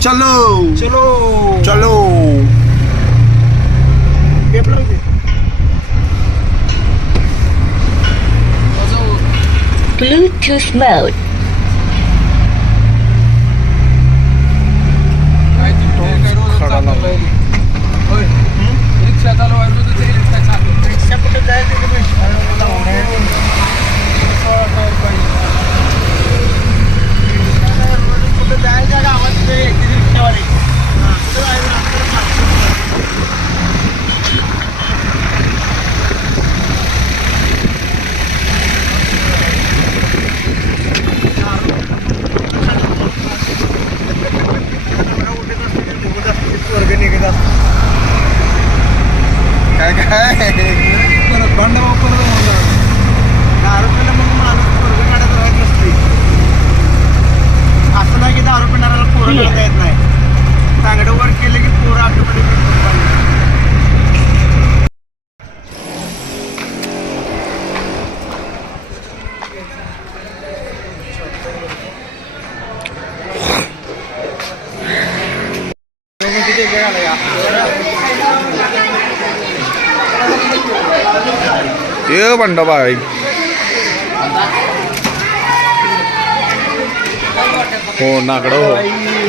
चलो चलो चलो Bluetooth mode. रिक्षा चालवायला रिक्षा कुठे जायचं कुठं जायच्या गावात रिक्षावाले वर्ग निघत असतो काय काय परत भांडा परत दारू पिला मग माणूस वर्ग काढत राहत नसते असं नाही की दारू पिणाऱ्याला पोरं काढता येत नाही चांगलं वर केलं की पोरं ऑटोमॅटिक ये बंडा बाई हो नागड हो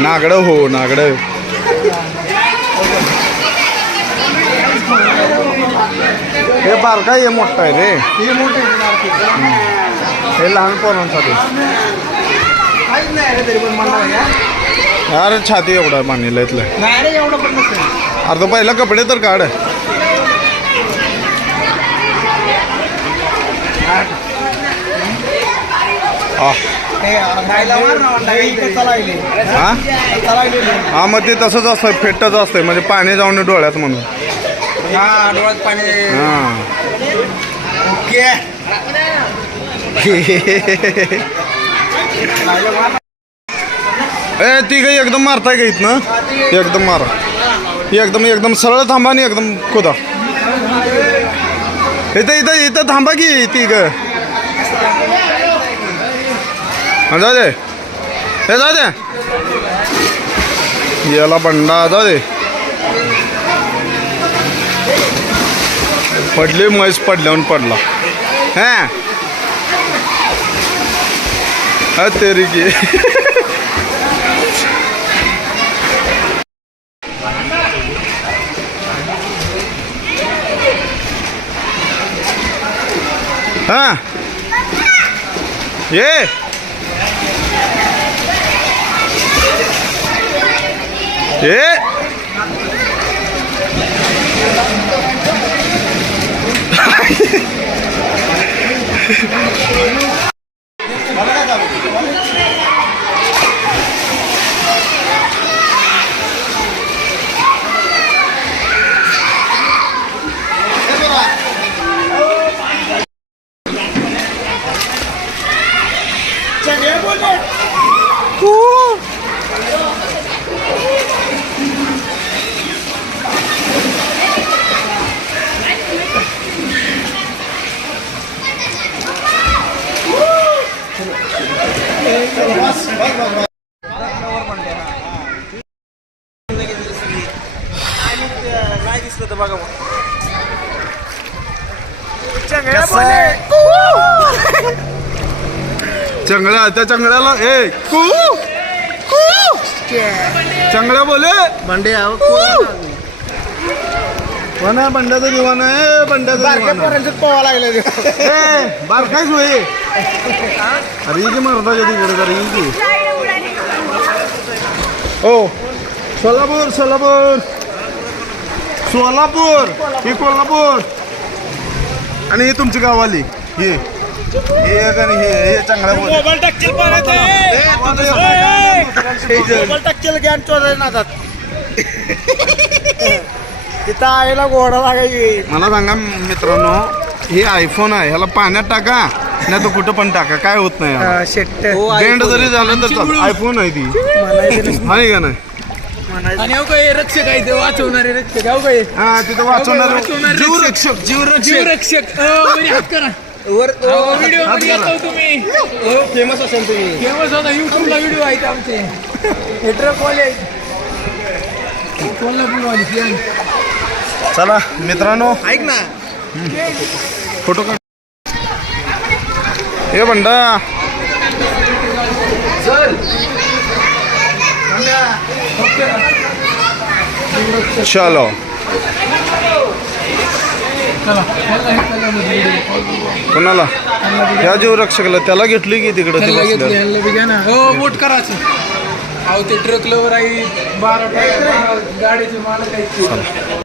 नागड हो नागड हे बारका हे मोठा आहे रे हे मोठे हे लहान पोरांसाठी काहीच नाही रे तरी पण म्हणणार अरे छाती एवढा पाणीला इथलं नाही रे एवढं पण नसेल अर्ध पहिला कपडे तर काढ हा मग ते तसंच असतं फेटच असतंय म्हणजे पाणी जाऊन डोळ्यात म्हणून हा डोळ्यात पाणी हा ओके ए ती काही एकदम मारताय का इथनं एकदम मारा एकदम एकदम सरळ थांबा आणि एकदम खोदा इथं इथं इथं थांबा की ती ग जाऊ दे हे जाऊ दे याला बंडा जाऊ दे पडले म्हैस पडल्यावर पडला हा तेरी की हाँ ये नाही दिसलं तर बघा चंगळ्या त्या चंगळ्याला ए कू चंगळ्या बोले बंडे वना बंड्याचा दिवाना आहे बंड्याचा दिवाना पोवा लागले ए बारकायच होय अरे की मरता कधी कडे कर ओ सोलापूर सोलापूर सोलापूर ही कोल्हापूर आणि ही तुमची गावाली हे हे चांगला मोबाईल टाकतील मोबाईल टाकतील ज्ञान चोरायला नादात तिथं आईला घोडा लागायची मला सांगा मित्रांनो हे आयफोन आहे ह्याला पाण्यात टाका नाही तर कुठं पण टाका काय होत नाही याला. शेट्ट बेंड जरी झालं तर चालतं. आयफोन आहे ती आहे का नाही आणि अहो काय रक्षक आहे ते वाचवणारे रक्षक अहो काय हा तिथं वाचवणार जीव रक्षक जीवरक्षक हात करा व्हिडिओ मध्ये येतो तुम्ही फेमस असेल तुम्ही फेमस होता युट्यूबला व्हिडिओ आहेत आमचे हे ट्रक वाले कोल्हापूरवाली ती. चला मित्रांनो ऐक ना फोटो काढ. हे बंडा चलो चला कोणाला ह्या जीवरक्षकला त्याला घेतली की तिकडे ते ह्याला घेतलं, बसल्यावर. ह्याला बी घ्या ना. हो बोट करायचं. अहो ते ट्रक लवर आहे 12 गाडीचे मालक आहेत ते.